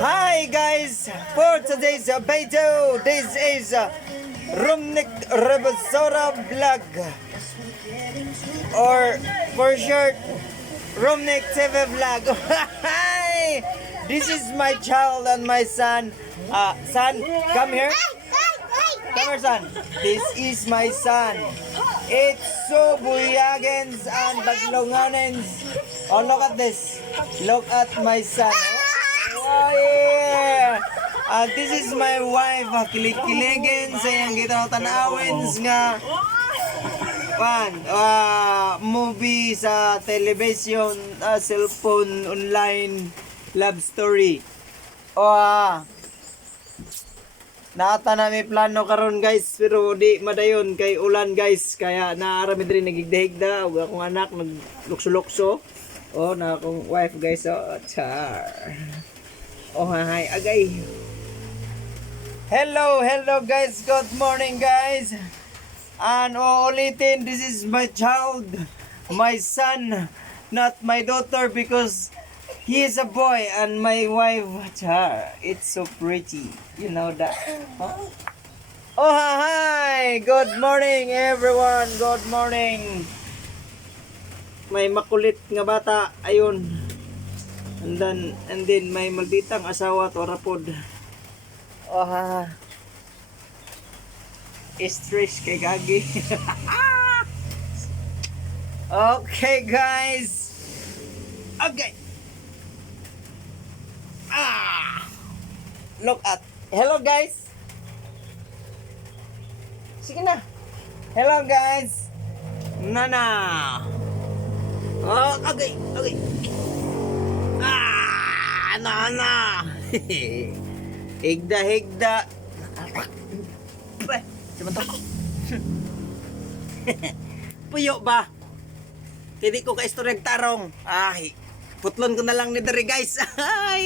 Hi guys, for today's video, this is Rumnik Rebasora vlog, or for short, Rumnik TV vlog. Hi, this is my child and my son. Son, come here. Come here, son. This is my son. It's so buyagens and baglonganens. Oh, look at this. Look at my son. Oh, yeah. This is my wife. Kilig-kiligin sa iyang gitang tanawins nga movie sa television, cellphone, online, love story. Naata na may plano karon guys, pero di madayon kay ulan guys, kaya naarami din nagigdahigda ug akong anak naglukso-lukso. Na akong wife guys, char. Hi agay. Hello guys, good morning guys. And ulitin, this is my child, my son, not my daughter, because he is a boy and my wife, char, it's so pretty. You know that? Huh? Hi! Good morning everyone! Good morning! May makulit nga bata, ayun. And then may malditang asawa to rapod. Stress kay gagi. Okay guys. Okay. Look at. Hello guys. Sige na. Hello guys. Nana. Okay. Nana. Higda. Cuman to. Puyo ba? Hindi ko ka istoryag tarong. Putlon ko na lang ni dere guys. Ay.